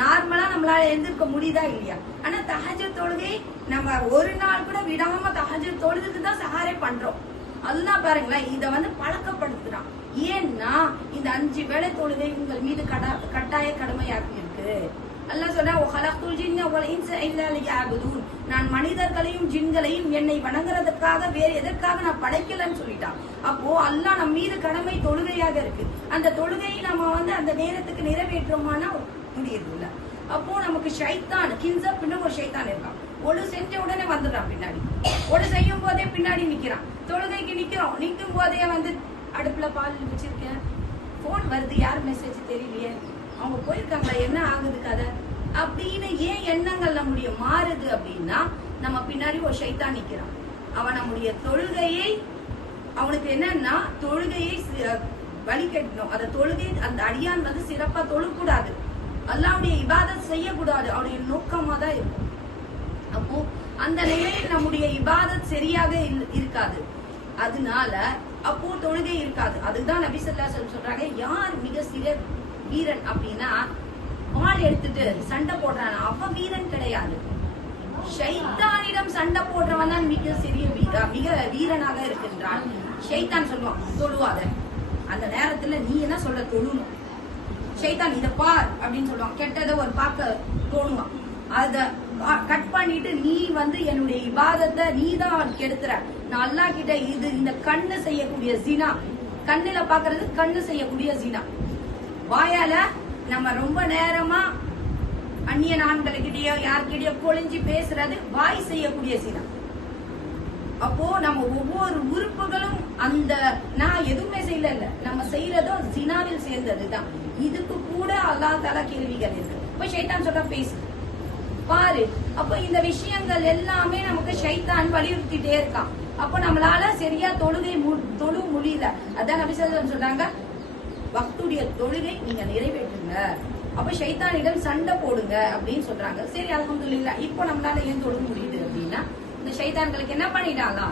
நார்மலா நம்மளால எழுந்திருக்க முடியுதா இல்லையா? ஆனா தஹஜ்ஜுத் தொழுகை நம்ம ஒரு நாள் கூட விடாம தஹஜ்ஜுத் தொழுதுக்கு தான் சஹாரே பண்றோம். அல்லாஹ் பாருங்களேன், இத பழக்கப்படுத்துறான். ஏன்னா இந்த 5 வேளை தொழுகை உங்கள் மீது கட்டாய கடமையாக்கி இருக்கு. அல்லாஹ் சொன்னா வஹலக்துல் ஜின்ன வல் இன்ஸ இல்லா லியஅபுதூன், நான் மனிதர்களையும் ஜின்களையும் என்னை வணங்குறதுக்காக வேற எதற்காக நான் படைக்கலன்னு சொல்லிட்டான். அப்போ அல்லாஹ் நம்ம மீது கடமை தொழுகையாக இருக்கு. அந்த தொழுகையை நம்ம அந்த நேரத்துக்கு நிறைவேற்றோமானா முடியுது இல்ல. அப்போ நமக்கு ஷைத்தான் கின்சப்னு ஒரு ஷைத்தான் இருக்கான். ஒழு செஞ்ச உடனே வந்துடுறான் பின்னாடி. ஒழு செய்யும் போதே பின்னாடி நிக்கிறான். தொழுகைக்கு நிக்கும் போதே அடுப்புல பால் வச்சிருக்கேன், போன் வருது, யார் மெசேஜ் தெரியலையே, அவங்க போயிருக்காங்களா, என்ன ஆகுது கதை அப்படின்னு ஏன் எண்ணங்கள் நம்முடைய மாறுது அப்படின்னா நம்ம பின்னாடி ஒரு ஷைத்தான் நிக்கிறான். அவன் நம்முடைய தொழுகையை அவனுக்கு என்னன்னா தொழுகையை வழி கட்டணும். அந்த தொழுகை அந்த அடியான் சிறப்பா தொழக்கூடாது, அல்லாஹ்வுடைய இபாதத் செய்யக்கூடாது, அவனுடைய நோக்கமா தான் இருக்கும். அப்போ அந்த நிலையில் நம்முடைய இபாதத் சரியாக இருக்காது. அதனால அப்போ தொழுகை இருக்காது. அதுதான் நபி ஸல்லல்லாஹு அலைஹி வஸல்லம் சொல்றாங்க, யார் மிக சிற வீரன் அப்படின்னா வாள் எடுத்துட்டு சண்டை போடுறான், அவன் வீரன் கிடையாது. ஷைத்தானிடம் சண்டை போடுறவன் தான் மிக சிறிய மிக வீரனாக இருக்கின்றான். ஷைத்தான் சொல்லுவான் தொழுவாத, அந்த நேரத்துல நீ என்ன சொல்ற தொழுணும். ஷைத்தான் இத பார் அப்படின்னு சொல்லுவான், கெட்டதை ஒரு பார்க்க தோணுவான். அத கட் பண்ணிட்டு நீ என்னுடைய இபாதத்தை நீ தான் கெடுத்துற, நான் அல்லாஹ் கிட்ட இந்த கண்ணு செய்யக்கூடிய ஜினா, கண்ணுல பாக்குறது கண்ணு செய்யக்கூடிய ஜினா. வாயால நம்ம ரொம்ப நேரமா அந்நிய ஆண்களுக்கிட்டயோ யார்கிட்டயோ கொழிஞ்சு பேசுறது வாய் செய்யக்கூடிய ஜினா. அப்போ நம்ம ஒவ்வொரு உறுப்புகளும் நான் எதுவுமே செய்யல, நம்ம செய்யறதும் ஜினாவில் சேர்ந்ததுதான். இதுக்கு கூட அல்லாஹ் தஆலா கேள்விகள் இருக்கு. இப்ப ஷைத்தான் சொல்ற பேசு பாரு. அப்ப இந்த விஷயங்கள் எல்லாமே நமக்கு ஷைத்தான் வலியுறுத்திட்டே இருக்கான். அப்ப நம்மளால சரியா தொழு முடியல. அதான் நபி ஸல்லல்லாஹு அலைஹி வஸல்லம் சொல்றாங்க, வக்துடைய தொழுகை நீங்க நிறைவேற்றுங்க, அப்ப ஷைத்தானிடம் சண்டை போடுங்க அப்படின்னு சொல்றாங்க. சரி அல்ஹம்துலில்லாஹ், இப்போ நம்மளால ஏன் தொழ முடியுது அப்படின்னா இந்த ஷைத்தான்களுக்கு என்ன பண்ணிட்டாங்களா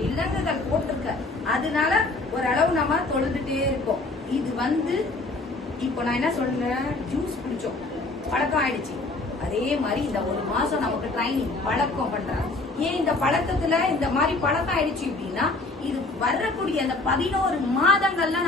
விலங்குகள் போட்டிருக்க, அதனால ஓரளவு நம்ம தொழுதுட்டே இருக்கோம். இது இப்போ நான் என்ன சொல்றேன், ஜூஸ் குடிச்சோம் பழக்கம் ஆயிடுச்சு. அதே மாதிரி இந்த ஒரு மாசம் நமக்கு ட்ரைனிங் பழக்கம் பண்றாங்க. ஏன் இந்த பழக்கத்துல இந்த மாதிரி பழக்கம் ஆயிடுச்சு அப்படின்னா இது வரக்கூடிய அந்த 11 மாதங்கள்ல